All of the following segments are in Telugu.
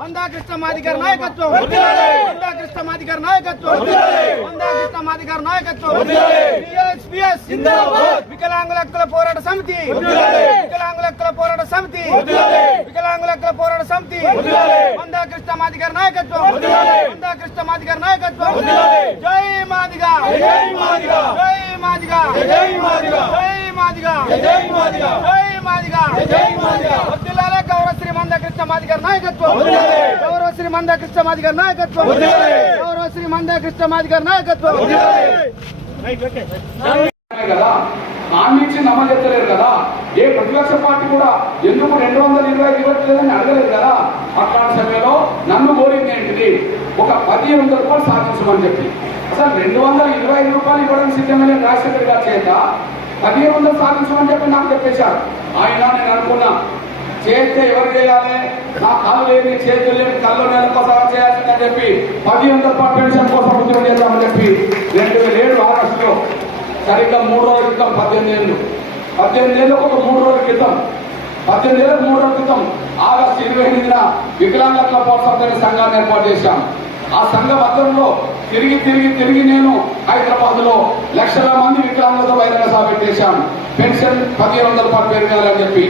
మందాకృష్ణ మాదిగర్ నాయకత్వం, మందాకృష్ణ మాదిగర్ నాయకత్వం, మందాకృష్ణ మాదిగర్ నాయకత్వం, వికలాంగుల హక్కుల పోరాట సమితి, వికలాంగుల హక్కుల పోరాట సమితి, వికలాంగుల హక్కుల పోరాట సమితి, మందాకృష్ణ మాదిగర్ నాయకత్వం, మందాకృష్ణ మాదిగర్ నాయకత్వం. జై మాదిగా, జై మాదిగా, జై మాదిగా, జై మాదిగా, జై మాదిగా, జై మాదిగా, జై మాదిగా, జై మాదిగా. వద్దులాలే గౌరవ శ్రీ మందాకృష్ణ మాదిగర్ నాయకత్వం, గౌరవ శ్రీ మందాకృష్ణ మాదిగర్ నాయకత్వం, గౌరవ శ్రీ మందాకృష్ణ మాదిగర్ నాయకత్వం. కదా హామీ ఇచ్చి అమలు చేస్తలేరు కదా. ఏ ప్రతిపక్ష పార్టీ కూడా ఎందుకు 225 ఇవ్వట్లేదని అడగలేదు కదా. అట్లాంటి సమయంలో నన్ను కోరింది ఏంటిది, ఒక 1500 రూపాయలు సాధించమని చెప్పి. అసలు 225 రూపాయలు ఇవ్వడం సిద్ధమైన రాజశేఖర్ గారి చేత 1500 సాధించమని చెప్పి నాకు చెప్పేశారు. ఆయన నేను అనుకున్నా చేస్తే ఎవరు చేయాలి, నా కళ్ళు లేని చేతులు లేని కళ్ళు నెల కోసం చేయాల్సిందని చెప్పి 1500 రూపాయల పెన్షన్ కోసం ఉద్యోగం చేద్దామని చెప్పి 2007 ఆగస్టులో సరిగ్గా 3 రోజుల క్రితం 18 ఏళ్ళకు ఒక 3 రోజుల క్రితం 18 ఏళ్ళకు 3 రోజుల క్రితం ఆగస్టు 28న వికలాంగుల పోరాట సంఘాన్ని ఏర్పాటు చేశాం. ఆ సంఘ మధ్యంలో తిరిగి నేను హైదరాబాద్ లో లక్షల మంది వికలాంగులతో బహిరంగ సభ పెట్టేశాను. పెన్షన్ 1500 రూపాయలు పెరగాలని చెప్పి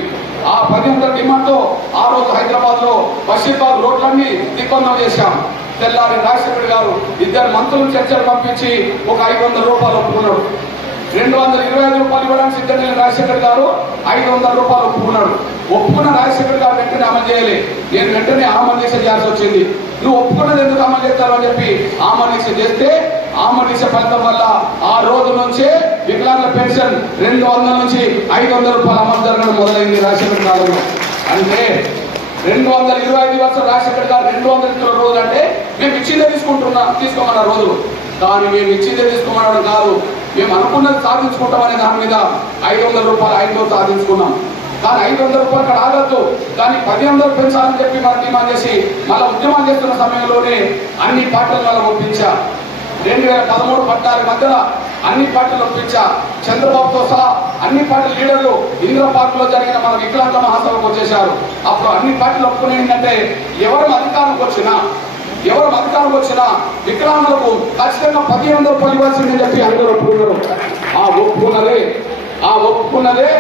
ఆ 1500 డిమాండ్తో ఆ రోజు హైదరాబాద్ లో బషీర్బాగ్ రోడ్లన్నీ దిగ్బంధం చేశాం. తెల్లారి రాజశేఖర్ గారు 2 మంత్రులు చర్చలు పంపించి ఒక 500 రూపాయలు ఒప్పుకున్నాడు. 225 రూపాయలు ఇవ్వడానికి సిద్ధంగా రాజశేఖర్ గారు 500 రూపాయలు ఒప్పుకున్నాడు. ఒప్పుకున్న రాజశేఖర్ గారు వెంటనే అమలు చేయాలి. నేను వెంటనే ఆమోదీక్ష చేయాల్సి వచ్చింది. నువ్వు ఒప్పుకున్నది ఎందుకు అమలు చేస్తావు అని చెప్పి ఆమోదీక్ష చేస్తే ఆమోదీక్ష ఫలితం వల్ల ఆ రోజు నుంచే వికలాంగుల పెన్షన్ 200 నుంచి 500 రూపాయలు అమలు జరగడం మొదలైంది రాజశేఖర్ కాలంలో. అంటే 225 వర్షాలు రాజశేఖర్ గారు 200 ఇస్తున్న రోజు అంటే మేము ఇచ్చిందే తీసుకోమన్న రోజు. కానీ మేము ఇచ్చిందే తీసుకోమనడం కాదు, మేము అనుకున్నది సాధించుకుంటామనే దాని మీద 500 రూపాయలు 500 సాధించుకున్నాం. కానీ 500 రూపాయలు అక్కడ ఆగద్దు, కానీ 1500 పెంచాలని చెప్పి మనం డిమాండ్ చేసి మళ్ళీ ఉద్యమం చేస్తున్న సమయంలోనే అన్ని పార్టీలు మళ్ళీ ఒప్పించా. 2013-14 మధ్యలో అన్ని పార్టీలు ఒప్పించా. చంద్రబాబుతో సహా అన్ని పార్టీ లీడర్లు ఇందిరా పార్క్ లో జరిగిన మన వికలాంగుల మహాసభకు వచ్చేశారు. అప్పుడు అన్ని పార్టీలు ఒప్పుకునే ఏంటంటే ఎవరు అధికారంకి వచ్చినా వికలాంగులకు ఖచ్చితంగా 1500 రూపాయలు ఇవ్వాల్సిందని చెప్పి అందరూ ఒప్పుకున్నారు. ఆ ఒప్పుకున్నదే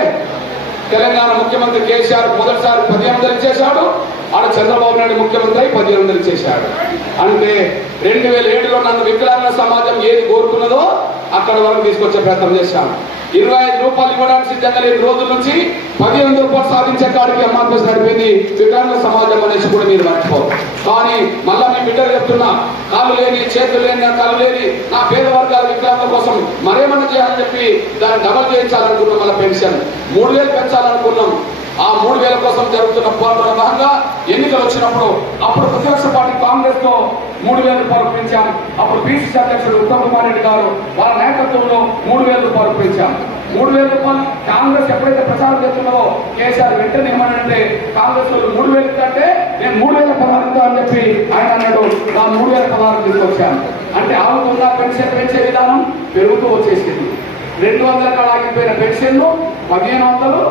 తెలంగాణ ముఖ్యమంత్రి కేసీఆర్ మొదటిసారి 1500 ఇచ్చేశాడు. ఆడ చంద్రబాబు నాయుడు ముఖ్యమంత్రి 1500 ఇచ్చేశాడు. అంటే 2007లో నన్ను వికలాంగుల సమాజం ఏది కోరుకున్నదో అక్కడ వరకు తీసుకొచ్చే ప్రయత్నం చేశాను. 25 రూపాయలు ఇవ్వడానికి సిద్ధంగా లేని రోజుల నుంచి 1500 రూపాయలు సాధించే కాడికి ఎంఆర్పీఎస్ నడిపింది వికలాంగుల సమాజం అనేసి కూడా మీరు మర్చిపోరు. కానీ మళ్ళా మీ బిడ్డలు చెప్తున్నా, కాళ్ళు లేని చేతులు లేని కళ్ళు లేని నా పేద వర్గాల వికలాంగుల కోసం మరేమన్నా చేయాలని చెప్పి దాన్ని డబల్ చేయించాలనుకున్నాం. మళ్ళీ పెన్షన్ 3000 పెంచాలనుకున్నాం. ఆ 3000 కోసం జరుగుతున్న పోరాటంలో భాగంగా ఎన్నికలు వచ్చినప్పుడు అప్పుడు ప్రతిపక్ష పార్టీ కాంగ్రెస్ తో 3000 రూపాయలు పెంచాం. అప్పుడు పిసిసి అధ్యక్షుడు ఉత్తమ్ కుమార్ రెడ్డి గారు వాళ్ళ నాయకత్వంలో 3000 రూపాయలు పెంచాం. 3000 రూపాయలు కాంగ్రెస్ ఎప్పుడైతే ప్రచారం చేస్తున్నారో కేసీఆర్ వెంటనే ఏమనంటే కాంగ్రెస్ వాళ్ళు 3000 కంటే నేను 3016 అని చెప్పి ఆయన అన్నాడు. ఆ 3016 తీసుకొచ్చాను. అంటే ఆగుతున్న పెన్షన్ పెంచే విధానం పెరుగుతూ వచ్చేసింది. 200 కాడ ఆగిపోయిన పెన్షన్లు 1500,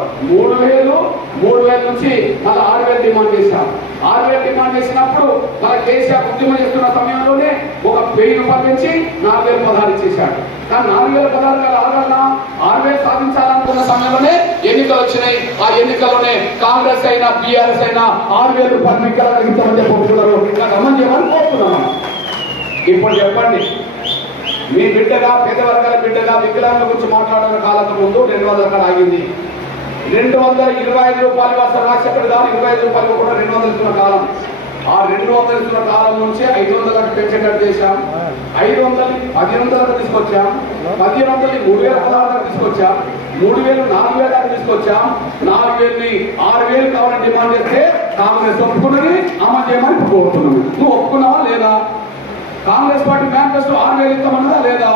3000 నుంచి మళ్ళీ 6000 డిమాండ్ చేశాం. 6000 డిమాండ్ చేసినప్పుడు మన కేసీఆర్ ఉద్యమం చేస్తున్న సమయంలోనే ఒక 1000 రూపాయలు పెంచి 4016 ఇచ్చేశాడు. కానీ 4016 కాదు ఆగలనా 6000 సాధించాలనుకున్న సమయంలోనే ఎన్నికలు వచ్చినాయి. ఆ ఎన్నికల్లోనే కాంగ్రెస్ అయినా బీఆర్ఎస్ అయినా 6000 రూపాయలు వికలాంగులు చెప్పుకుంటున్నారు. గమని చేయమని కోరుతున్నాం. ఇప్పుడు చెప్పండి, మీ బిడ్డగా పేద వర్గాల బిడ్డగా వికలాంగుల గురించి మాట్లాడిన కాలం ముందు 200 అక్కడ ఆగింది. 225 రూపాయలు అసలు రాజశేఖర్ గారు 25 రూపాయలు కూడా 200 ఇస్తున్న కాలం. ఆ 200 ఇస్తున్న కాలం నుంచి 500 పెంచేటట్టు చేశాం. 500 1500 తీసుకొచ్చాం. 1500 3016 తీసుకొచ్చాం. 3000 4000 తీసుకొచ్చాం. 4000 6000 కావాలని డిమాండ్ చేస్తే కాంగ్రెస్ ఒప్పుకున్నది అమలు చేయమని కోరుతున్నాము. నువ్వు ఒప్పుకున్నావా లేదా? కాంగ్రెస్ పార్టీ మేనిఫెస్టో 6000 ఇస్తామన్నదా లేదా?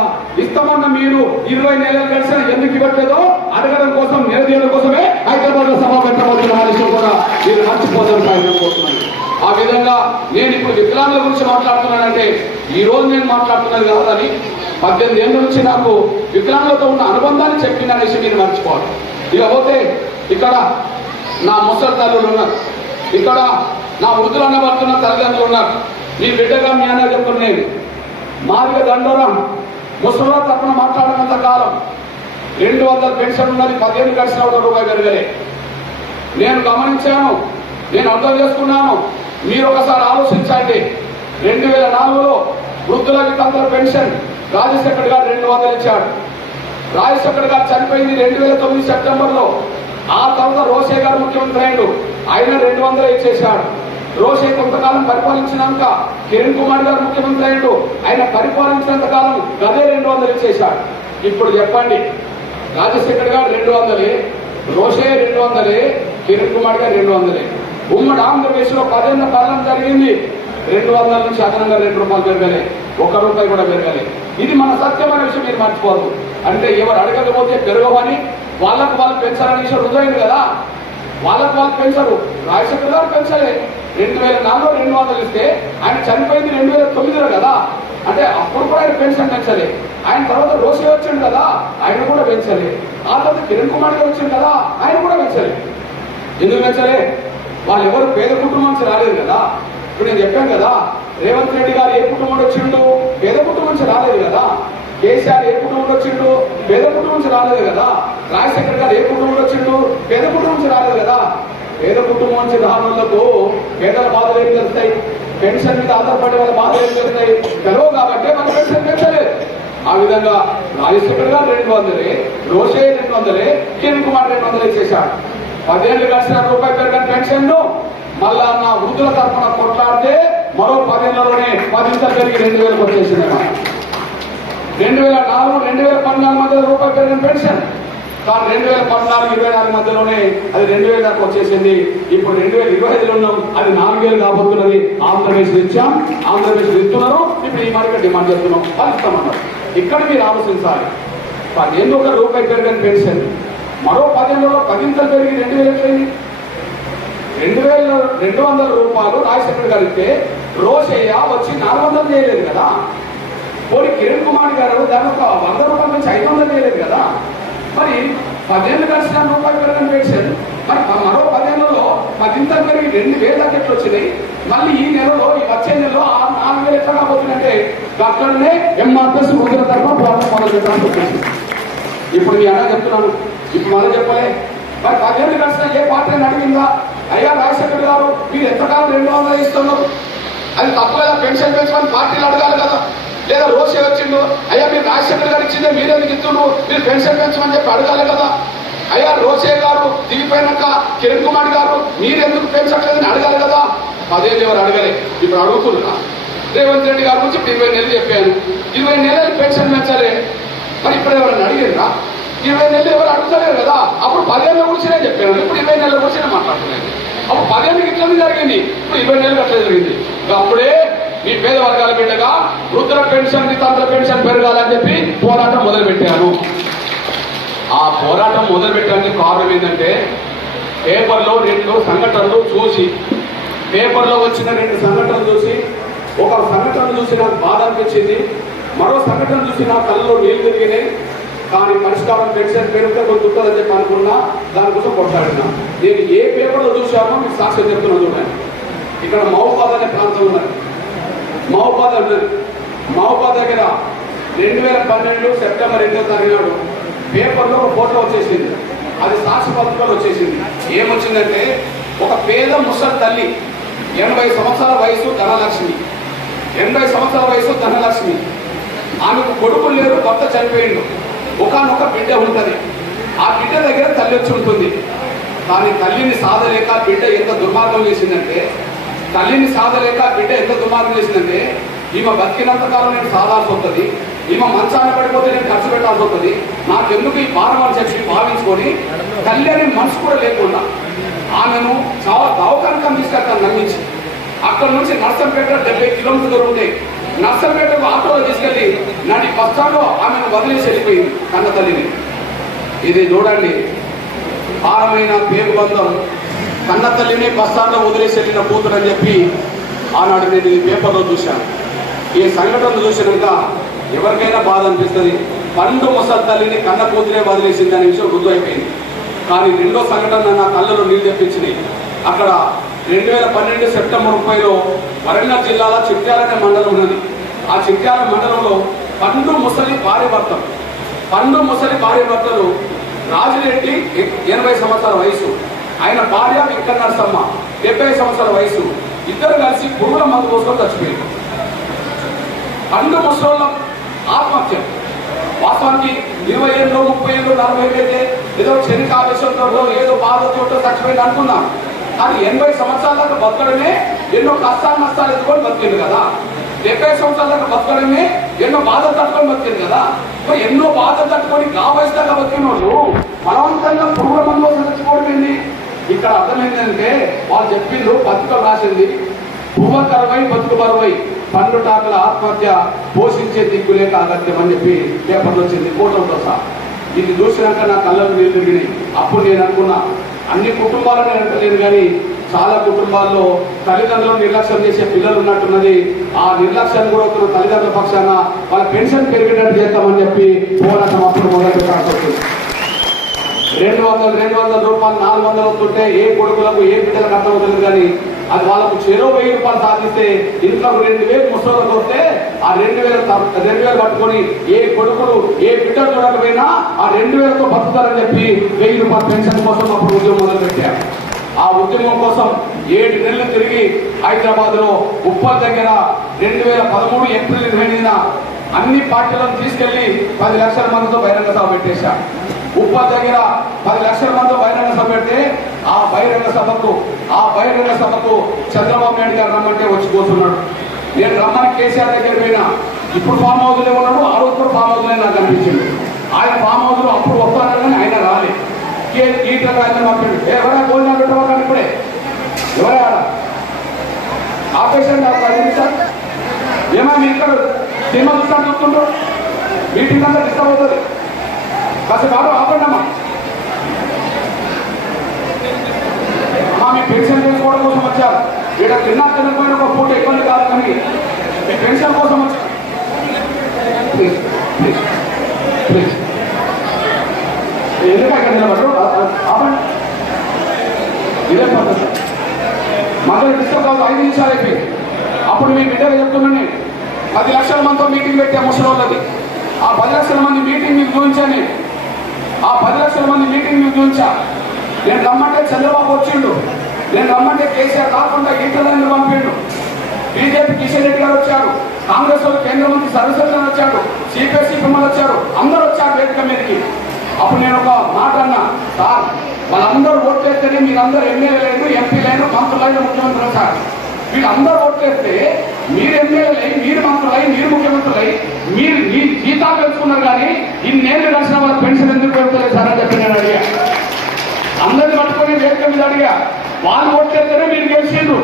ఇస్తామన్న మీరు 20 నెలలు గడిచిన ఎందుకు ఇవ్వట్లేదో అడగడం కోసం నిలదీయడం కోసమే హైదరాబాద్ లో సభ పెట్టబోతున్న విషయం కూడా మీరు మర్చిపోతారు కోరుతున్నాను. ఆ విధంగా నేను ఇప్పుడు వికలాంగుల గురించి మాట్లాడుతున్నానంటే ఈ రోజు నేను మాట్లాడుతున్నది కాదని 18 ఏళ్ళ నుంచి నాకు వికలాంగులతో ఉన్న అనుబంధాన్ని చెప్పిన విషయం నేను మర్చిపోవాలి. ఇకపోతే ఇక్కడ నా ముసలి తల్లులు ఉన్నారు, ఇక్కడ నా వృద్ధులు అన్నబడుతున్న తల్లిదండ్రులు ఉన్నారు. మీ బిడ్డగా మీ అన్న చెప్తున్నాను, మాదిగ దండోరం ముసలిలో తప్పన మాట్లాడినంత కాలం 200 పెన్షన్ ఉన్నది. 15 గడిచిన ₹1 పెరగలే. నేను గమనించాను, నేను అర్థం చేసుకున్నాను. మీరు ఒకసారి ఆలోచించండి. 2004లో వృద్ధుల వితంతుల పెన్షన్ రాజశేఖర్ గారు 200 ఇచ్చాడు. రాజశేఖర్ గారు చనిపోయింది 2009 సెప్టెంబర్లో. ఆ తర్వాత రోషే గారు ముఖ్యమంత్రి అయ్యాడు, ఆయన 200 ఇచ్చేశాడు. రోషే కొంతకాలం పరిపాలించినాక కిరణ్ కుమార్ గారు ముఖ్యమంత్రి అయ్యాడు, ఆయన పరిపాలించినంత కాలం గదే 200 ఇచ్చేశాడు. ఇప్పుడు చెప్పండి, రాజశేఖర్ గారు 200, రోషే 200, కిరణ్ కుమార్ గారు 200. ఉమ్మడి ఆంధ్రప్రదేశ్ లో 10 ఏళ్ల పాలన జరిగింది. 200 నుంచి అదనంగా ₹2 పెరగలే, ₹1 కూడా పెరగలే. ఇది మన సత్యమైన విషయం, మీరు మర్చిపోదు. అంటే ఎవరు అడగకపోతే పెరగవని వాళ్ళకు వాళ్ళు పెంచాలని విషయం రుజువైంది కదా. వాళ్ళకు వాళ్ళు పెంచరు. రాజశేఖర్ గారు పెంచలే. 2004లో 200 ఇస్తే ఆయన చనిపోయింది 2009లో కదా. అంటే అప్పుడు కూడా ఆయన పెన్షన్ పెంచలే. ఆయన తర్వాత రోషే వచ్చిండు కదా, ఆయన కూడా పెంచలే. ఆ తర్వాత కిరణ్ కుమార్ గారు వచ్చిండు కదా, ఆయన కూడా పెంచలే. ఎందుకు పెంచలే? వాళ్ళు ఎవరు పేద కుటుంబం నుంచి రాలేదు కదా. ఇప్పుడు నేను చెప్పాను కదా, రేవంత్ రెడ్డి గారు ఏ కుటుంబం వచ్చిండు? పేద కుటుంబం నుంచి రాలేదు కదా. కేసీఆర్ ఏ కుటుంబం వచ్చిండు? పేద కుటుంబం నుంచి రాలేదు కదా. రాజశేఖర్ గారు ఏ కుటుంబం వచ్చిండు? పేద కుటుంబం నుంచి రాలేదు కదా. పేద కుటుంబం నుంచి రానులకు పేదల బాధలు ఏం తెలుస్తాయి? పెన్షన్ మీద ఆధారపడే వాళ్ళ బాధలు ఏం తెలుస్తాయి? తెలవు కాబట్టి మన పెన్షన్ పెంచలేదు. ఆ విధంగా రాజశేఖర్ గారు 200, రోషే 200, కిరణ్ కుమార్ 200 ఇచ్చేశాడు. 10 ఏళ్ళు కలిసిన ₹1 పెరగని పెన్షన్ ను మళ్ళా నా వృద్ధుల తరఫున కొట్లాడితే మరో 10 ఏళ్లలోనే 10 పెరిగి 2000 వచ్చేసింది. 2004, 2014 మధ్యలో ₹1 పెరిగిన పెన్షన్, కానీ 2014-24 మధ్యలోనే అది 2000 దాకా వచ్చేసింది. ఇప్పుడు 2025లో ఉన్నాం, అది 4000 కాబోతున్నది. ఆంధ్రప్రదేశ్ ఇచ్చాం, ఆంధ్రప్రదేశ్ ఇస్తున్నారు. ఇప్పుడు ఈ మార్కెట్ డిమాండ్ చేస్తున్నాం, అది ఇస్తామన్నారు. ఇక్కడ మీరు ఆలోచించాలి. 10 ఏళ్ళు ₹1 పెరిగిన పెన్షన్ మరో 10 ఏళ్ళలో 10 పెరిగి 2000 ఎట్లయింది? ₹2,200 రాజశేఖర్ గారు ఇస్తే రోషయ్య వచ్చి 400 చేయలేదు కదా. పోనీ కిరణ్ కుమార్ గారు దాని ఒక ₹100 నుంచి 500 చేయలేదు కదా. మరి 10 ఏళ్ళు కలిసిన ₹1 పెరిగిన పెన్షన్ మరి మరో 10 ఏళ్లలో 10 పెరిగి 2000 దాకా ఎట్లు వచ్చినాయి. మళ్ళీ ఈ నెలలో, ఈ వచ్చే నెలలో 4000 ఎట్లా కాబోతుందంటే అక్కడనే ఎంఆర్ఎస్ వృద్ధుల తరఫున పోరాటం మొదలు పెట్టాల్సి వచ్చింది. ఇప్పుడు మీ అలా చెప్తున్నాను, ఇప్పుడు మనం చెప్పలే. మరి 10 ఏళ్ళు కలిసిన ఏ పార్టీ అడిగిందా? అయ్యా రాజశేఖర్ గారు మీరు ఎంతకాలం 200 ఇస్తున్నారు, అది తప్పు కదా, పెన్షన్ పెంచమని పార్టీలు అడగాలి కదా. లేదా రోషే వచ్చిండు, అయ్యా మీరు రాజశేఖర్ గారు ఇచ్చిందే మీరెందుకు ఇస్తుండ్రు, మీరు పెన్షన్ పెంచమని చెప్పి అడగాలి కదా. అయ్యా రోషే గారు దిగిపోయినాక కిరణ్ కుమార్ గారు మీరెందుకు పెంచట్లేదని అడగాలి కదా. 10 ఏళ్ళు ఎవరు అడగలే, ఇప్పుడు అడుగుతున్నా. రేవంత్ రెడ్డి గారి గురించి 20 నెలలు చెప్పాను, 20 నెలలు పెన్షన్ పెంచలే. మరి ఇప్పుడు ఎవరైనా అడిగిందా? 20 నెలలు ఎవరు అడుగుతలేరు కదా. అప్పుడు 10 ఏళ్ళ గురించి నేను చెప్పాను, ఇప్పుడు 20 నెలల గురించి నేను మాట్లాడుతున్నాను. అప్పుడు 10 ఏళ్ళకి ఇట్లా జరిగింది, ఇప్పుడు 20 నెలలకు అట్లా జరిగింది. అప్పుడే మీ పేద వర్గాల బిడ్డగా వృద్ధుల పెన్షన్, వితంతుల పెన్షన్ పెరగాలని చెప్పి పోరాటం మొదలుపెట్టాను. ఆ పోరాటం మొదలుపెట్టడానికి కారణం ఏంటంటే పేపర్లో 2 సంఘటనలు చూసి, పేపర్లో వచ్చిన 2 సంఘటనలు చూసి, ఒక సంఘటన చూసి నాకు బాధ అనిపించింది, మరో సంఘటన చూసి నా కళ్ళలో నీళ్లు తిరిగినాయి. కానీ పరిష్కారం పెన్షన్ పెరిగితే కొంత ఉంటుందని చెప్పి అనుకున్నా, దానికోసం కొట్లాడినా. నేను ఏ పేపర్లో చూసానో మీకు సాక్ష్యం చెప్తున్నాను చూడండి. ఇక్కడ మహబూబాద్ అనే ప్రాంతం ఉన్నది, మహబూబాద్ ఉన్నది. మహబూబాద్ దగ్గర 2012 సెప్టెంబర్ 8వ తారీఖు నాడు పేపర్లో ఒక ఫోటో వచ్చేసింది. అది సాక్షి పత్రికలో వచ్చేసింది. ఏమొచ్చిందంటే ఒక పేద ముసలి తల్లి, 80 సంవత్సరాల వయసు ధనలక్ష్మి, 80 సంవత్సరాల వయసు ధనలక్ష్మి. ఆమెకు కొడుకులు లేరు, భర్త చనిపోయిండు. ఒకనొక బిడ్డ ఉంటుంది. ఆ బిడ్డ దగ్గర తల్లి వచ్చి ఉంటుంది. కానీ తల్లిని సాధలేక బిడ్డ ఎంత దుర్మార్గం చేసిందంటే, ఈమె బతికినంత కాలం నేను సాధాల్సి వస్తుంది, ఈమె మంచాన్ని పడిపోతే నేను ఖర్చు పెట్టాల్సి వస్తుంది, నాకెందుకు ఈ భారం అని చెప్పి భావించుకొని తల్లి అనే మనసు కూడా లేకుండా ఆమెను చాలా దవాఖానకం తీసుకెళ్తాను నమ్మించి. అక్కడ నుంచి నర్సంపేట 70 కిలోమీటర్లు దూరం ఉంటే నర్సంపేటకు ఆటోలో తీసుకెళ్లి నాటి బస్టాండ్లో ఆమెను వదిలేసి వెళ్ళిపోయింది కన్న తల్లిని. ఇది చూడండి, భారమైన పేరు బంధం. కన్న తల్లిని బస్టాండ్లో వదిలేసి వెళ్ళిన కూతురు అని చెప్పి ఆనాడు నేను ఈ పేపర్లో చూశాను. ఈ సంఘటన చూసినాక ఎవరికైనా బాధ అనిపిస్తుంది. పండు ముసలి తల్లిని కన్న కూతురే వదిలేసింది అనే విషయం రుజువు అయిపోయింది. కానీ రెండో సంఘటన నా కళ్ళలో నీళ్ళు తెప్పించినాయి. అక్కడ 2012 సెప్టెంబర్ 30లో వరంగల్ జిల్లాలో చిట్యాల అనే మండలం ఉన్నది. ఆ చిట్యాల మండలంలో పండు ముసలి భార్య భర్తలు రాజిరెడ్డి 80 సంవత్సరాల వయసు, ఆయన భార్య వెంకట నరసమ్మ 70 సంవత్సరాల వయసు, ఇద్దరు కలిసి పురుగుల మందు కోసం చచ్చిపోయారు. పండు ముసలి ఆత్మహత్య. వాస్తవానికి 20 ఏళ్ళు 30 ఏళ్ళు 40 ఏళ్ళు అయితే ఏదో క్షణిక ఆవేశంతో ఏదో బాధతో చచ్చిపోయింది అనుకున్నాం. అది 80 సంవత్సరాల దాకా బతకడమే ఎన్నో కష్టాలు నష్టాలు ఎత్తుకొని బతికింది కదా. 70 సంవత్సరాల దాకా బతకడమే ఎన్నో బాధలు తట్టుకొని బతికింది కదా. ఎన్నో బాధలు తట్టుకొని ఆ వయసు దాకా బతికిన వాళ్ళు బలవంతంగా పురుగుల మందు కోసం చచ్చిపోవడం ఏంది? ఇక్కడ అర్థం ఏంటంటే వాళ్ళు చెప్పిండ్రు, పత్రికలు రాసింది, పువ్వ కరువై బతుకు బరువై పండు టాకుల ఆత్మహత్య పోషించే దిక్కులేక అగత్యం అని చెప్పి పేపర్లు వచ్చింది ఫోటోలతో సహా. ఇది చూసినాక నా కళ్ళకు నీళ్ళు తిరిగినాయి. అప్పుడు నేను అనుకున్నా, అన్ని కుటుంబాలను అంటలేదు కానీ చాలా కుటుంబాల్లో తల్లిదండ్రులు నిర్లక్ష్యం చేసే పిల్లలు ఉన్నట్టున్నది. ఆ నిర్లక్ష్యాన్ని కూడా ఒక తల్లిదండ్రుల పక్షాన వాళ్ళ పెన్షన్ పెరిగేటట్టు చేస్తామని చెప్పి పోరాటం అప్పుడు మొదలు పెట్టాల్సి వస్తుంది. 200 రూపాయలు 400 వస్తుంటే ఏ కొడుకులకు ఏ బిడ్డలకు అర్థమవుతుంది కానీ అది వాళ్ళకు చెరో 1000 రూపాయలు సాధిస్తే ఇంట్లో 2000 ముసలికి వస్తే ఆ 2000 పట్టుకొని ఏ కొడుకులు ఏ బిడ్డలు చూడకపోయినా ఆ 2000తో బతుకుతారని చెప్పి 1000 రూపాయల పెన్షన్ కోసం అప్పుడు ఉద్యమం మొదలు పెట్టారు. ఆ ఉద్యమం కోసం 7 నెలలు తిరిగి హైదరాబాద్ లో ఉప్పల్ దగ్గర 2013 ఏప్రిల్ 20న అన్ని పార్టీలను తీసుకెళ్లి 10 లక్షల మందితో బహిరంగ సభ పెట్టేశారు. ఉప్పల్ దగ్గర 10 లక్షల మందితో బహిరంగ సభ పెడితే ఆ బహిరంగ సభకు చంద్రబాబు నాయుడు గారు రమ్మంటే వచ్చి కూర్చున్నాడు. నేను రమ్మని కేసీఆర్ దగ్గర పోయినా, ఇప్పుడు ఫామ్ హౌస్ లో ఉన్నాడు, ఆ రోజు కూడా ఫామ్ హౌస్ లో నాకు అనిపించింది. ఆయన ఫామ్ హౌస్ లో అప్పుడు వస్తాడు కానీ ఆయన రాలే. ఈట్లకు ఆయన పంపాడు, ఎవరైనా భోజనాలు పెట్టవాలి ఇప్పుడే ఎవరే ఆడ ఆపరేషన్ ఏమైనా ఇక్కడ సినిమా చూస్తాను చూస్తుంటారు, మీటింగ్ అంతా డిస్టర్బ్ అవుతుంది. కాసేపు ఆటో ఆపండమ్మా. మీ పెన్షన్ చేసుకోవడం కోసం వచ్చారు. ఇక్కడ తినకపోయిన ఒక పూట ఇబ్బంది కాదు కానీ మీ పెన్షన్ కోసం వచ్చారు. ప్లీజ్ ప్లీజ్ ప్లీజ్ ఎందుకు ఇక్కడ నిలబడరు? ఆపండి. ఇదే పద్ధతి. మధ్యలో డిస్టర్బ్ కాదు. 5 నిమిషాలు అయిపోయింది. అప్పుడు మీ బిడ్డలు చెప్తున్నాను, 10 లక్షల మందితో మీటింగ్ పెట్టా ముసలి. ఆ 10 లక్షల మంది మీటింగ్ మీకు చూపించాను. ఆ 10 లక్షల మంది మీటింగ్ మీకు చూపించా. నేను రమ్మంటే చంద్రబాబు వచ్చిండు, నేను రమ్మంటే కేసీఆర్ కాకుండా ఈటలను పంపిండు. బీజేపీ కిషన్ రెడ్డి గారు వచ్చారు, కాంగ్రెస్ వాళ్ళు కేంద్ర మంత్రి సరస్వతి వచ్చాడు, సిపిఎస్సి పిమ్మలు వచ్చారు, అందరూ వచ్చారు వేదిక మీదకి. అప్పుడు నేను ఒక మాట అన్నా, సార్ వాళ్ళందరూ ఓట్లేస్తేనే మీరందరూ ఎమ్మెల్యే లేదు, ఎంపీ లేదు, మంత్రులైన ముఖ్యమంత్రులు సార్. వీళ్ళందరూ ఓట్లేస్తే మీరు ఎమ్మెల్యేలై, మీరు మంత్రులై, మీరు ముఖ్యమంత్రులై, మీరు మీ జీతాలు పెంచుకున్నారు కానీ ఇన్నేళ్ళు కలిసిన వాళ్ళ పెన్షన్ ఎందుకు పెరుగుతలేదు సార్ అని చెప్పి నేను అడిగా. అందరిని పట్టుకొని వేదిక మీద అడిగా. వాళ్ళు ఓట్లేస్తేనే మీరు గెలిచిండ్రు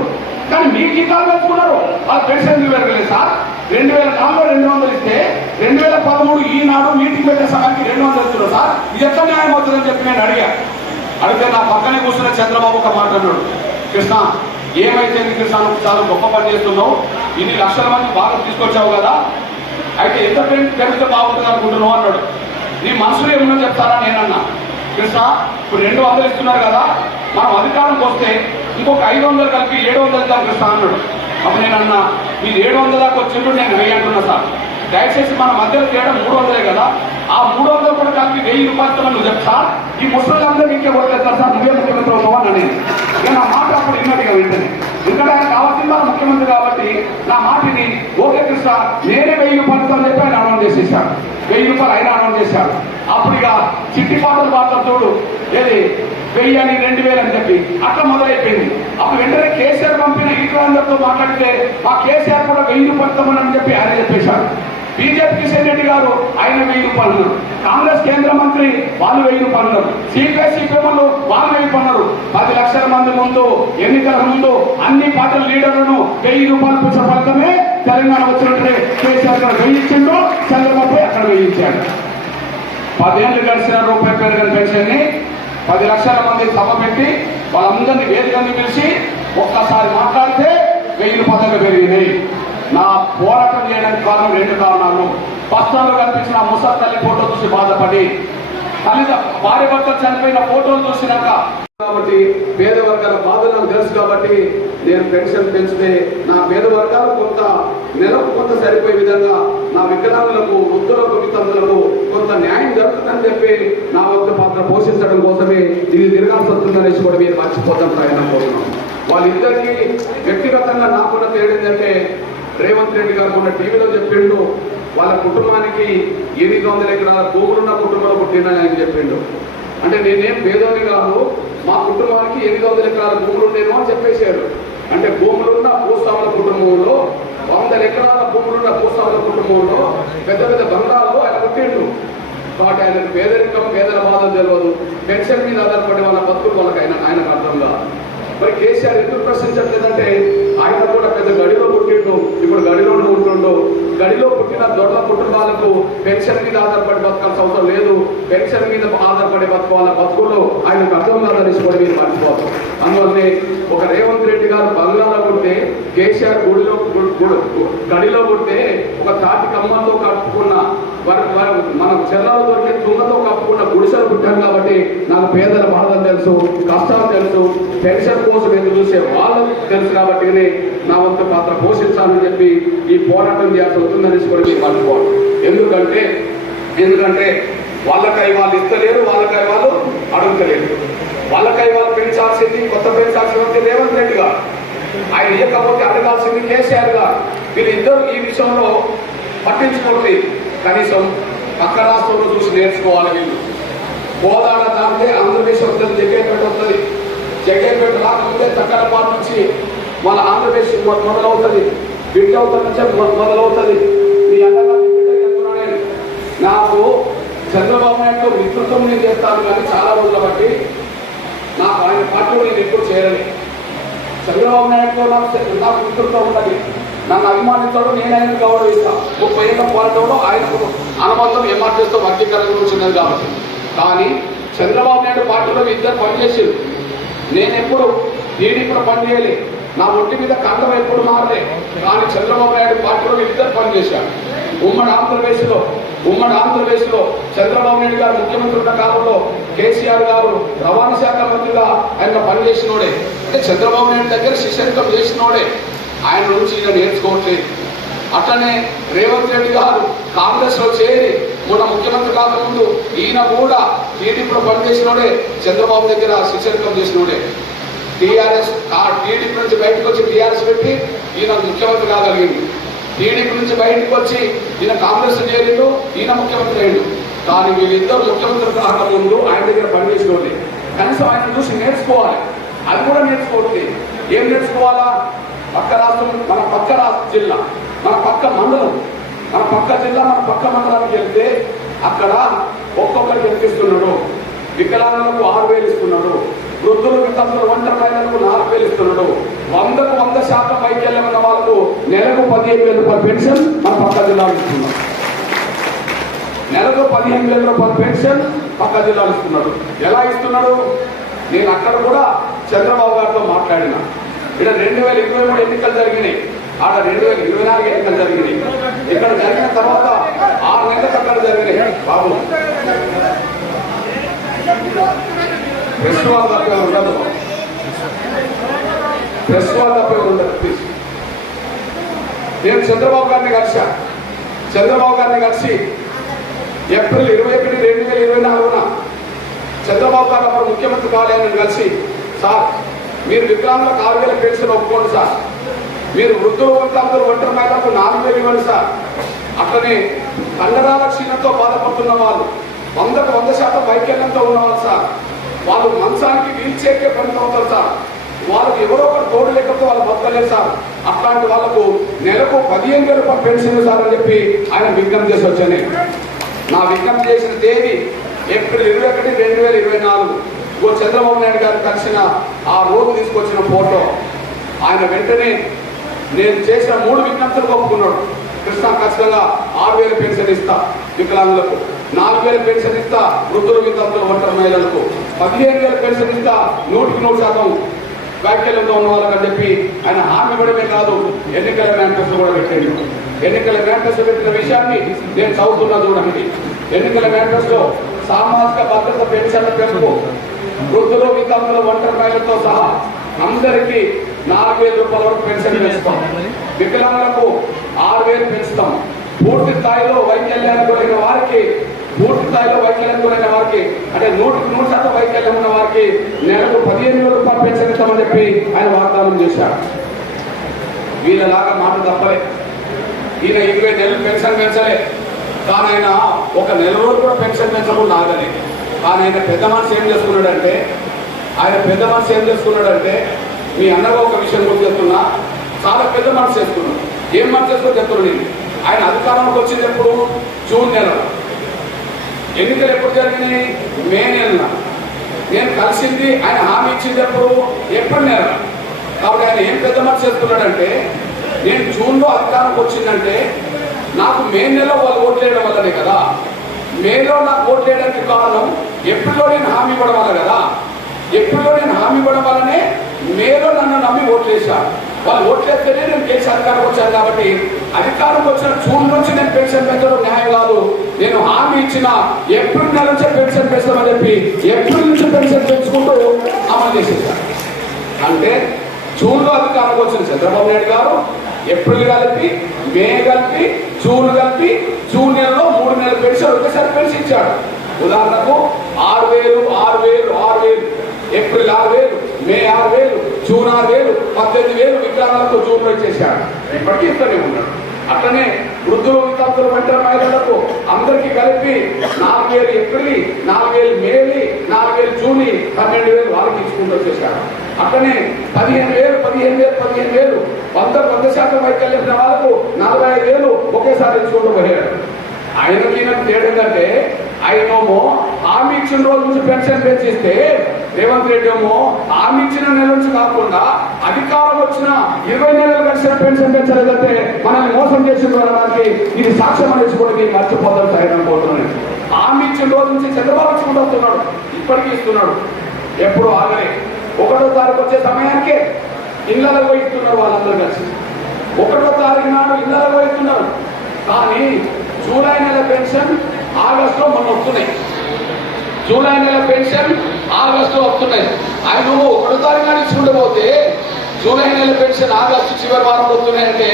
కానీ మీ జీతాలు పెంచుకున్నారు, వాళ్ళ పెన్షన్ ఎందుకు పెరగలేదు సార్? 2004లో 200 ఇస్తే 2013 ఈనాడు మీటింగ్ పెట్టే సమయానికి 200 ఇస్తున్నారు సార్, ఇది ఎట్లా న్యాయం అవుతుందని చెప్పి నేను అడిగా. అడిగితే నా పక్కనే కూర్చున్న చంద్రబాబు ఒక మాట అన్నాడు, కృష్ణ ఏమైతే కృష్ణ చాలా గొప్ప పని చేస్తున్నావు, ఇన్ని లక్షల మంది బాగా తీసుకొచ్చావు కదా, అయితే ఎంత పెరిగితే బాగుంటుంది అనుకుంటున్నావు అన్నాడు. నీ మనసులో ఏమన్నా చెప్తారా నేనన్నా. కృష్ణ ఇప్పుడు 200 ఇస్తున్నారు కదా, మనం అధికారంకి వస్తే ఇంకొక 500 కలిపి 700 ఇద్దాం కృష్ణ అన్నాడు. అప్పుడు నేనన్నా, మీరు 700 దాకా వచ్చిండ్రు, నేను 1000 అంటున్నా సార్, దయచేసి మన మధ్యలో తేడా 300 కదా, ఆ 300 కూడా కలిపి 1000 రూపాయలతో నువ్వు చెప్తా, ఈ ముసలిందరూ ఇంకే కొట్టేస్తారు సార్, నువ్వే ముఖ్యమంత్రి అవుతావా అని నేను నా మాట అప్పుడు విన్నట్టుగా వెంటనే. ఎందుకంటే ఆయన కావాల్సింది మన ముఖ్యమంత్రి కాబట్టి నా మాటిని ఓకే కృష్ణ నేనే 1000 రూపాయలతో అని చెప్పి ఆయన అనౌన్స్ చేసేసాడు. 1000 రూపాయలు ఆయన అనౌన్స్ చేశాడు. అప్పుడు ఇక చిట్టి పాటలు పాడతారు చూడు, ఏది 1000 అని 2000 అని చెప్పి అట్లా మొదలైపోయింది. అప్పుడు వెంటనే కేసీఆర్ పంపిన ఈటలందరితో మాట్లాడితే మా కేసీఆర్ కూడా 1000 రూపాయలు అని చెప్పి ఆయన చెప్పేశాడు. బీజేపీ కిషన్ రెడ్డి గారు ఆయన 1000 రూపాయలు అన్నారు, కాంగ్రెస్ కేంద్ర మంత్రి వాళ్ళు 1000 రూపాయలు అన్నారు, సిపిఎస్సి పిమ్మలు వాళ్ళు 1000 రూపాయలు అన్నారు. 10 లక్షల మంది ముందు ఎన్నికల ముందు అన్ని పార్టీల లీడర్లను 1000 రూపాయలు పుచ్చ ఫలితమే తెలంగాణ వచ్చినట్టే కేసీఆర్ గారు 1000 ఇచ్చిండు, చంద్రబాబు అక్కడ 1000 ఇచ్చాడు. 10 ఏళ్ళు గడిచిన రూపాయి పెరిగిన పెన్షన్ ని 10 లక్షల మంది సభ పెట్టి వాళ్ళందరినీ వేదికని పిలిచి ఒక్కసారి మాట్లాడితే 1000 రూపాయలు పెరిగినాయి. నా పోరాటం చేయడానికి కారణం 2 కారణాలు. బస్టాండ్లో కనిపించిన ముసలి తల్లి ఫోటో చూసి బాధపడి, భార్య భర్తలు చనిపోయిన ఫోటోలు చూసినాక కాబట్టి పేద వర్గాల బాధలు నాకు తెలుసు కాబట్టి నేను పెన్షన్ పెంచితే నా పేద వర్గాలు కొంత నెలకు కొంత సరిపోయే విధంగా నా వికలాంగులకు వృద్ధులకు వితంతులకు కొంత న్యాయం జరుగుతుందని చెప్పి నా వంతు పాత్ర పోషించడం కోసమే ఇది తిరగాల్సి వస్తుందనేసి కూడా మీరు మర్చిపోతాం ప్రయాణం కోరుతున్నాం. వాళ్ళిద్దరికీ వ్యక్తిగతంగా నాకున్న తేడిందంటే రేవంత్ రెడ్డి గారు మొన్న టీవీలో చెప్పిండు వాళ్ళ కుటుంబానికి 800 ఎకరాల భూములున్న కుటుంబంలో పుట్టినని చెప్పిండు. అంటే నేనేం పేదోని కాదు, మా కుటుంబానికి 800 ఎకరాల భూములు ఉండేమో అని చెప్పేశాడు. అంటే భూములున్న భూస్వాముల కుటుంబంలో 100 ఎకరాల భూములున్న భూస్వాముల కుటుంబంలో పెద్ద పెద్ద బంగారాల్లో ఆయన పుట్టిండు. కాబట్టి ఆయనకు పేదరికం పేదల బాధలు తెలియదు, పెన్షన్ మీద ఆధారపడే వాళ్ళ బతుకులు వాళ్ళకి ఆయనకు అర్థం కాదు. మరి కేసీఆర్ ఎందుకు ప్రశ్నించట్లేదంటే ఆయన కూడా పెద్ద గడిలో పుట్టిండు, ఇప్పుడు గడిలోనే ఉంటుండు. గడిలో పుట్టిన దొడ్ల కుటుంబాలకు పెన్షన్ మీద ఆధారపడి బతకాల్సిన అవసరం లేదు, పెన్షన్ మీద ఆధారపడి బతుకోవాల బతుకుల్లో ఆయనకు అర్థం కాదని కూడా మీరు మర్చిపోతారు. అందువల్లనే ఒక రేవంత్ రెడ్డి గారు బంగ్లాలో పుడితే కేసీఆర్ గడిలో పుడితే ఒక తాటి కమ్మతో కప్పుకున్న మన చెల్లలో దొరికే తుంగతో కప్పుకున్న గుడిసెలు పుట్టాను కాబట్టి నాకు పేదల బాధలు తెలుసు, కష్టాలు తెలుసు, పెన్షన్ కోసం ఎదురు చూసే వాళ్ళకు తెలుసు కాబట్టి నా వంతు పాత్ర పోషించాలని చెప్పి ఈ పోరాటం చేయాల్సి వస్తుందనేసి కూడా మీరు మర్చిపోవాలి. ఎందుకంటే వాళ్ళకై వాళ్ళు ఇస్తలేరు, వాళ్ళకై వాళ్ళు అడుగుతలేరు. వాళ్ళకై వాళ్ళు పెంచాల్సింది కొత్త పెంచాల్సింది రేవంత్ రెడ్డి గారు, ఆయన ఇవ్వకపోతే అడగాల్సింది కేసీఆర్ గారు. వీళ్ళిద్దరూ ఈ విషయంలో పట్టించుకోండి. కనీసం పక్క రాష్ట్రంలో చూసి నేర్చుకోవాలి. వీళ్ళు గోదావరి దాంట్లో ఆంధ్రప్రదేశ్ వస్తుంది, జగ్గేపేట వస్తుంది, జగ్గేపేట రాకముందే తక్కలపాటు నుంచి మన ఆంధ్రప్రదేశ్ మొదలవుతుంది, బిడ్డ అవుతుంది నుంచి మొదలవుతుంది. మీ అన్నగా నాకు చంద్రబాబు నాయుడు మిత్రత్వం నేను చేస్తాను కానీ చాలా రోజుల బట్టి నాకు ఆయన పార్టీలో నేను ఎప్పుడు చేరలే. చంద్రబాబు నాయుడుతో నాకు మిత్రత్వం ఉన్నది, నన్ను అభిమానించడం నేను ఆయనకు గౌరవిస్తాను. 30 ఏళ్ళ పోరాటంలో ఆయనకు అనుబంధం ఎంఆర్టీఎస్తో వర్గీకరణ వచ్చింది కాబట్టి. కానీ చంద్రబాబు నాయుడు పార్టీలో ఇద్దరు పనిచేసారు, నేను ఎప్పుడు టీడీపీలో పనిచేయలే, నా ఒంటి మీద కండం ఎప్పుడు మారలే. కానీ చంద్రబాబు నాయుడు పార్టీలో ఇద్దరు పనిచేశారు. ఉమ్మడి ఆంధ్రప్రదేశ్లో చంద్రబాబు నాయుడు గారు ముఖ్యమంత్రి ఉన్న కాలంలో కేసీఆర్ గారు రవాణా శాఖ మంత్రిగా ఆయన పనిచేసినోడే, అంటే చంద్రబాబు నాయుడు దగ్గర శిష్యరికం చేసినోడే. ఆయన నుంచి ఈయన నేర్చుకోవట్లేదు. అట్లనే రేవంత్ రెడ్డి గారు కాంగ్రెస్ లో చేరి మొన్న ముఖ్యమంత్రి కాకముందు ఈయన కూడా టీడీపీలో పనిచేసినోడే, చంద్రబాబు దగ్గర శిష్యరికం చేసినోడే. టీడీపీ నుంచి బయటకు వచ్చి టీఆర్ఎస్ పెట్టి ఈయన ముఖ్యమంత్రి కాగలిగింది. టీడీపీ నుంచి బయటకు వచ్చి ఈయన కాంగ్రెస్ చేరిండు, ఈయన ముఖ్యమంత్రి అయ్యిండు. కానీ వీళ్ళిద్దరు ముఖ్యమంత్రి కాకముందు ఆయన దగ్గర పనిచేసినోడే. కనీసం ఆయన చూసి నేర్చుకోవాలి. అది కూడా నేర్చుకోవాలి. ఏం నేర్చుకోవాలా? పక్క రాష్ట్రం, మన పక్క జిల్లా, మన పక్క మండలం, మన పక్క జిల్లా, మన పక్క మండలానికి వెళ్తే అక్కడ ఒక్కొక్కరికి ఎంత వికలాంగులకు 6,000 ఇస్తున్నాడు, వృద్ధులు వితంతులు ఒంటరి మహిళలకు 4,000 ఇస్తున్నాడు, 100కు 100% వైకల్యం ఉన్న వాళ్ళకు నెలకు 15,000 రూపాయల పెన్షన్ మన పక్క జిల్లాలో ఇస్తున్నాడు. నెలకు 15,000 రూపాయల పెన్షన్ పక్క జిల్లాలో ఇస్తున్నాడు. ఎలా ఇస్తున్నాడు? నేను అక్కడ కూడా చంద్రబాబు గారితో మాట్లాడినా. ఇక్కడ 2023 ఎన్నికలు జరిగినాయి, ఆడ 2024 ఎన్నికలు జరిగినాయి. ఇక్కడ జరిగిన తర్వాత 6 నెలలకు అక్కడ జరిగినాయి. బాబు ప్రెస్ వాళ్ళు తప్పే ఉండదు, ప్రెస్ వాళ్ళు తప్పే ఉండదు. ప్లీజ్. నేను చంద్రబాబు గారిని కలిసి ఏప్రిల్ 21, 2024 చంద్రబాబు గారు అప్పుడు ముఖ్యమంత్రి కాలేదని కలిసి, సార్ మీరు వికలాంగులకు 6,000 పెన్షన్ ఒప్పుకోండి సార్, మీరు వృద్ధులు వికలాంగులు ఒంటరి మహిళలకు 4,000 ఇవ్వండి సార్. అట్లనే కండరాల క్షీణతో బాధపడుతున్న వాళ్ళు, 100కు 100% వైకల్యంతో ఉన్నవాళ్ళు సార్, వాళ్ళు మంచానికి వీల్ చైర్కే పనికొస్తారు సార్, వాళ్ళకి ఎవరో ఒకరు తోడు లేకపోతే వాళ్ళు బతకలేదు సార్, అట్లాంటి వాళ్ళకు నెలకు 15,000 రూపాయలు పెన్షన్ సార్ అని చెప్పి ఆయన విజ్ఞప్తి చేసి వచ్చాను. నా విజ్ఞప్తి చేసిన తేదీ ఏప్రిల్ 21, 2024. చంద్రబాబు నాయుడు గారు కలిసిన ఆ రోజు తీసుకొచ్చిన ఫోటో. ఆయన వెంటనే నేను చేసిన 3 విజ్ఞప్తులు ఒప్పుకున్నాడు. కృష్ణా ఖచ్చితంగా 6,000 పెన్షన్ ఇస్తా వికలాంగులకు, 4,000 పెన్షన్ ఇస్తా వృద్ధులు వితంతులు ఒంటరి మహిళలకు, 15,000 పెన్షన్ ఇస్తా 100% వ్యాఖ్యలతో ఉన్న వాళ్ళకని చెప్పి ఆయన హామీ ఇవ్వడమే కాదు, ఎన్నికల మేనిఫెస్టో కూడా పెట్టండి. ఎన్నికల మేనిఫెస్టో పెట్టిన విషయాన్ని నేను చదువుతున్నా చూడండి. ఎన్నికల మేనిఫెస్టో సామాజిక భద్రత పెన్షన్ల పెంపు, వృద్ధులు, వితంతులు, ఒంటరి మహిళలతో సహా అందరికీ 4,000 రూపాయల వరకు పెన్షన్ పెంచుతాం. వికలాంగులకు 6,000 పెంచుతాం. పూర్తి స్థాయిలో వైకల్యానికి గురైన వారికి అంటే 100% వైకల్యం ఉన్న వారికి నెలకు 15,000 రూపాయలు పెన్షన్ ఇస్తామని చెప్పి ఆయన వాగ్దానం చేశారు. వీళ్ళలాగా మాట తప్పలే. ఈయన 20 నెలలు పెన్షన్ పెంచలే, కానీ ఆయన ఒక నెల రోజు కూడా పెన్షన్ పెంచకుండా ఆగలే. కానీ ఆయన పెద్ద మనిషి ఏం చేసుకున్నాడంటే మీ అన్నగా ఒక విషయం గుర్తు చెప్తున్నా, చాలా పెద్ద మనసు చేసుకున్నాడు. ఏం మనసు చేసుకుని చెప్తున్నాడు నేను. ఆయన అధికారంలోకి వచ్చింది ఎప్పుడు? జూన్ నెల. ఎన్నికలు ఎప్పుడు జరిగినాయి? మే నెల. నేను కలిసింది, ఆయన హామీ ఇచ్చింది ఎప్పుడు? ఏప్రిల్ నెల. కాబట్టి ఆయన ఏం పెద్ద మనసు చేసుకున్నాడంటే, నేను జూన్లో అధికారంలోకి వచ్చిందంటే నాకు మే నెలలో వాళ్ళు ఓట్లేయడం వల్లనే కదా. మేలో నాకు ఓట్లేయడానికి కారణం ఏప్రిల్లో నేను హామీ ఇవ్వడం వల్ల కదా. ఏప్రిల్లో నేను హామీ ఇవ్వడం వల్లనే మేలో నన్ను నమ్మి ఓట్లేశారు. వాళ్ళు ఓట్లేస్తేనే నేను కేసు అధికారంకి వచ్చాను. కాబట్టి అధికారంకి వచ్చిన జూన్ నుంచి నేను పెన్షన్ పెంచడం న్యాయం కాదు. నేను హామీ ఇచ్చిన ఏప్రిల్ నెల నుంచే పెన్షన్ పెంచమని చెప్పి ఏప్రిల్ నుంచి పెన్షన్ పెంచుకుంటూ అమలు చేసేసారు. అంటే జూన్లో అధికారంకి వచ్చిన చంద్రబాబు నాయుడు గారు ఏప్రిల్ కలిపి, మే కలిపి, జూన్ కలిపి, జూన్ నెలలో 3 నెలల పెన్షన్ ఒకేసారి పెన్షన్ ఇచ్చాడు. ఉదాహరణకు 6,000 ఏప్రిల్ 6,000, మే 6,000, జూన్ 6,000, 18,000 వికలాంగులకు జూన్లో ఇచ్చేశాడు. ఇప్పటికీ ఇస్తూనే ఉన్నాడు. అట్లనే వృద్ధులు, వితంతులు, ఒంటరి మహిళలకు అందరికీ కలిపి 4,000 ఏప్రిల్, 4,000 మేలి, 4,000 జూని, 12,000 వాళ్ళకి ఇచ్చుకుంటూ వచ్చేసాడు. అట్లనే 15,000 100% వైకల్యం ఉన్న వాళ్ళకు 45,000 ఒకేసారి ఇచ్చుకుంటూ పోయాడు. ఆయనకి తేడా ఏంటంటే, ఆయనేమో హామీ ఇచ్చిన రోజు నుంచి పెన్షన్ పెంచిస్తే రేవంత్ రెడ్డి ఏమో హామీ ఇచ్చిన నెల నుంచి కాకుండా అధికారం వచ్చిన 20 నెలలు కలిసిన పెన్షన్ పెంచలేదంటే మనల్ని మోసం చేసిన వాళ్ళకి ఇది సాక్ష్యం అనేసుకోవడానికి మర్చిపోతారు సరైన అనుకుంటున్నాను. హామీ ఇచ్చిన రోజు నుంచి చంద్రబాబు ఇచ్చుకుంటూ వస్తున్నాడు, ఇప్పటికీ ఇస్తున్నాడు. ఎప్పుడు ఆగలే. 1వ తారీఖు వచ్చే సమయానికే ఇళ్లలో పోయిస్తున్నారు వాళ్ళందరూ కలిసి. 1వ తారీఖు నాడు ఇళ్లలో పోయిస్తున్నారు. కానీ జూలై నెల పెన్షన్ ఆగస్టులో మొన్న వస్తున్నాయి. జూలై నెల పెన్షన్ ఆగస్టులో వస్తున్నాయి. ఆయన 1వ తారీఖు నాడు ఇచ్చుకుంటూ పోతే జూలై నెల పెన్షన్ ఆగస్టు చివరి వారంలో వస్తున్నాయంటే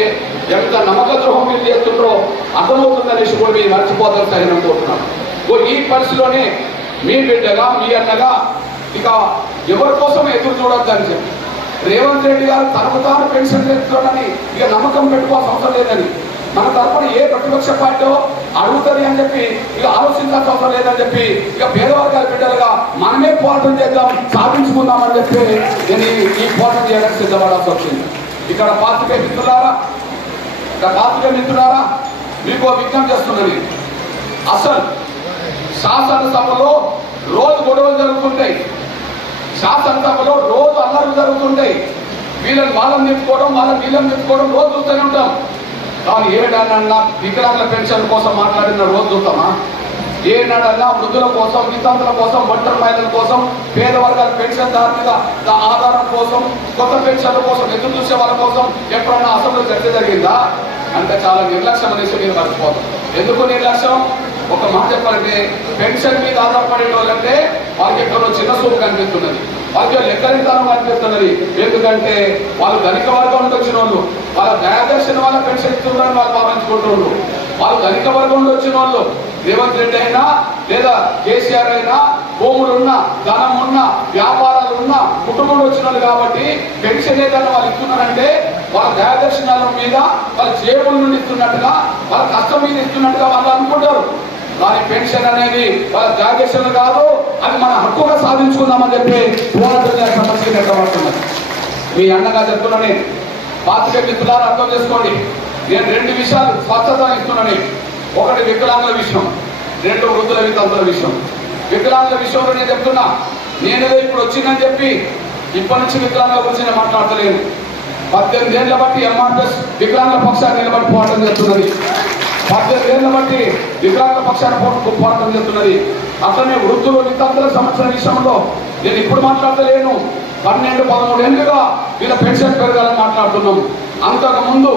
ఎంత నమ్మక ద్రోహం మీరు చేస్తుండ్రో అర్థమవుతుందనేసి కూడా మీరు మర్చిపోతారు సరైన అనుకుంటున్నాను. ఈ పరిస్థితిలోనే మీ బిడ్డగా, మీ అన్నగా ఇక ఎవరి కోసం ఎదురు చూడొద్దని చెప్పి రేవంత్ రెడ్డి గారు తనకు తాను పెన్షన్ పెంచుకోవడానికి ఇక నమ్మకం పెట్టుకోవాల్సిన అవసరం లేదని, మన తరఫున ఏ ప్రతిపక్ష పార్టీ అడుగుతుంది అని చెప్పి ఇక ఆలోచించాల్సిన అవసరం లేదని చెప్పి ఇక పేదవర్గాల బిడ్డలుగా మనమే పోరాటం చేద్దాం, సాధించుకుందామని చెప్పి నేను ఈ పోరాటం చేయడానికి సిద్ధపడాల్సి వచ్చింది. ఇక్కడ పాత్రికేయ మిత్రులారా మీకు విజ్ఞప్తి చేస్తున్నది. అసలు శాసనసభలో రోజు గొడవలు జరుగుతుంటాయి, శాసనసభలో రోజు అల్లర్లు జరుగుతుంటాయి. వీళ్ళని వాళ్ళని నింపుకోవడం, వాళ్ళని వీళ్ళని నింపుకోవడం రోజు చూస్తూనే ఉంటాం. కానీ ఏడాడన్నా వికలాంగుల పెన్షన్ కోసం మాట్లాడిన రోజు చూస్తామా? ఏనాడన్నా వృద్ధుల కోసం, వితంతుల కోసం, ఒంటరి మహిళల కోసం, పేదవర్గాల పెన్షన్ ఆధారం కోసం, కొత్త పెన్షన్ల కోసం ఎదురు చూసే వాళ్ళ కోసం ఎప్పుడన్నా అసెంబ్లీలో చర్చ జరిగిందా? అంటే చాలా నిర్లక్ష్యం అనేసి మీరు మర్చిపోతాం. ఎందుకు నిర్లక్ష్యం? ఒక మాట చెప్పాలంటే పెన్షన్ మీద ఆధారపడే వాళ్ళంటే వాళ్ళకి ఎక్కడో చిన్న సూపు కనిపిస్తున్నది, వాళ్ళకి లెక్కలింతానం కనిపిస్తున్నది. ఎందుకంటే వాళ్ళు ధనిక వర్గం నుండి వచ్చిన వాళ్ళు, వాళ్ళ దయాదర్శన వాళ్ళ పెన్షన్ ఇస్తున్నారని వాళ్ళు భావించుకుంటున్నారు. వాళ్ళు ధనిక వర్గం నుండి వచ్చిన వాళ్ళు రేవంత్ రెడ్డి అయినా లేదా కేసీఆర్ అయినా భూములున్నా, ధనం ఉన్నా, వ్యాపారాలు ఉన్నా, కుటుంబం వచ్చిన వాళ్ళు కాబట్టి పెన్షన్ ఏదైనా వాళ్ళు ఇస్తున్నారంటే వాళ్ళ దయాదర్శనాల మీద, వాళ్ళ జేబుల నుండి ఇస్తున్నట్టుగా, వాళ్ళ కష్టం మీద ఇస్తున్నట్టుగా వాళ్ళు అనుకుంటారు. కానీ పెన్షన్ అనేది వాళ్ళ దయాదర్శనం కాదు, అది మన హక్కుగా సాధించుకుందామని చెప్పి పోరాటం సమస్య నిర్వహిస్తున్నది. మీ అన్నగా చెప్తున్నాను, పాత్రికేయ మిత్రులారా అర్థం చేసుకోండి. నేను 2 విషయాలు స్పష్టత ఇస్తున్నాను. ఒకటి వికలాంగుల విషయం, 2 వృద్ధుల వితంతుల విషయం. వికలాంగుల విషయంలో నేను చెప్తున్నా, నేను ఇప్పుడు వచ్చిందని చెప్పి ఇప్పటి నుంచి వికలాంగుల గురించి నేను మాట్లాడతలేను. 18 ఏళ్ల బట్టి ఎంఆర్ఎస్ వికలాంగుల పక్షాన్ని నిలబడి పోరాటం చేస్తున్నది. 18 ఏళ్ల బట్టి వికలాంగుల పక్షాన్ని పోరాటం చేస్తున్నది. అట్లనే వృద్ధులు, వితంతుల సంవత్సరం విషయంలో నేను ఇప్పుడు మాట్లాడతలేను. 12-13 ఏళ్ళుగా వీళ్ళ పెన్షన్ పెరగాలని మాట్లాడుతున్నాం. అంతకుముందు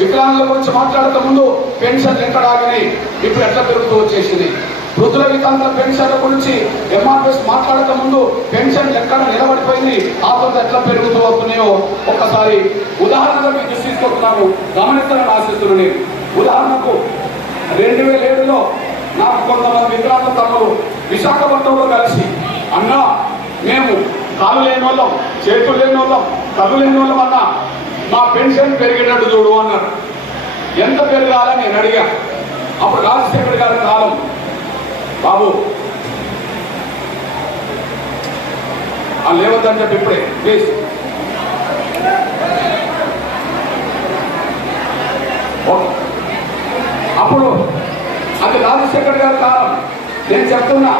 వికలాంగుల గురించి మాట్లాడక ముందు పెన్షన్ ఎక్కడ ఆగినాయి, ఇప్పుడు ఎట్లా పెరుగుతూ వచ్చేసింది. వృద్ధుల వితంతుల పెన్షన్ల గురించి ఎంఆర్ఎస్ మాట్లాడక ముందు పెన్షన్ ఎక్కడ నిలబడిపోయింది, ఆ తర్వాత ఎట్లా పెరుగుతూ వస్తున్నాయో ఒక్కసారి ఉదాహరణగా మీకు తీసుకొస్తున్నాను, గమనిస్తానని ఆశిస్తున్నాను నేను. ఉదాహరణకు 2007లో నాకు కొంతమంది వికలాంగ తమ్ముడు విశాఖపట్నంలో కలిసి, అన్నా మేము కాళ్ళు లేని వాళ్ళం, చేతులు లేని వాళ్ళం, కళ్ళు లేని వాళ్ళం అన్నా, మా పెన్షన్ పెరిగేటట్టు చూడు అన్నారు. ఎంత పెరగాలని నేను అడిగా. అప్పుడు రాజశేఖర్ గారి కాలం, బాబు లేవద్దని చెప్పి ఇప్పుడే ప్లీజ్. అప్పుడు అది రాజశేఖర్ గారి కాలం. నేను చెప్తున్నా,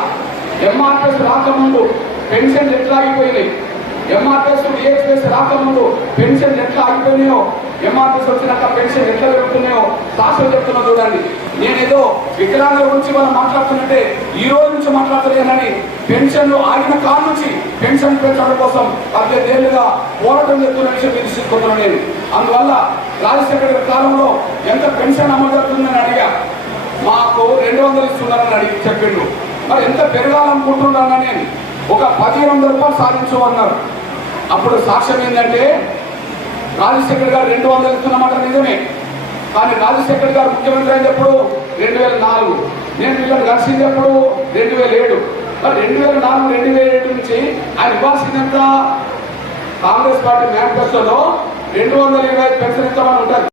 ఎంఆర్ఎస్ రాకముందు పెన్షన్ ఎట్లా ఆగిపోయినాయి, ఎంఆర్ఎస్ డిఎస్ఎస్ రాకముందు పెన్షన్ ఎట్లా ఆగిపోయినాయో, ఎంఆర్ఎస్ వచ్చినాక పెన్షన్ ఎట్లా పెరుగుతున్నాయో శాస్త్రం చెప్తున్నా చూడండి. నేనేదో వికలాంగుల గురించి మనం మాట్లాడుతున్నట్టే ఈ రోజు నుంచి మాట్లాడలేనని, పెన్షన్లు ఆగిన కాలం నుంచి పెన్షన్ పెంచడం కోసం 18 ఏళ్లుగా పోరాటం చేస్తున్న విషయం తీసుకుంటున్నాను నేను. అందువల్ల రాజశేఖర్ గారి కాలంలో ఎంత పెన్షన్ అమలు జరుగుతుందని అడిగా, మాకు 200 ఇస్తున్నారని అడిగి చెప్పిండు. మరి ఎంత పెరగాలనుకుంటున్నానని నేను, ఒక 1500 రూపాయలు సాధించు అన్నారు. అప్పుడు సాక్ష్యం ఏంటంటే, రాజశేఖర్ గారు 200 ఇస్తున్నమాట నిజమే, కానీ రాజశేఖర్ గారు ముఖ్యమంత్రి అయినప్పుడు 2004, నేను వీళ్ళని కలిసింది ఎప్పుడు 2007. మరి 2004, 2007 నుంచి ఆయన ఇవ్వాల్సిందంతా కాంగ్రెస్ పార్టీ మేనిఫెస్టోలో 225 పెన్షన్ ఇస్తామని ఉంటారు.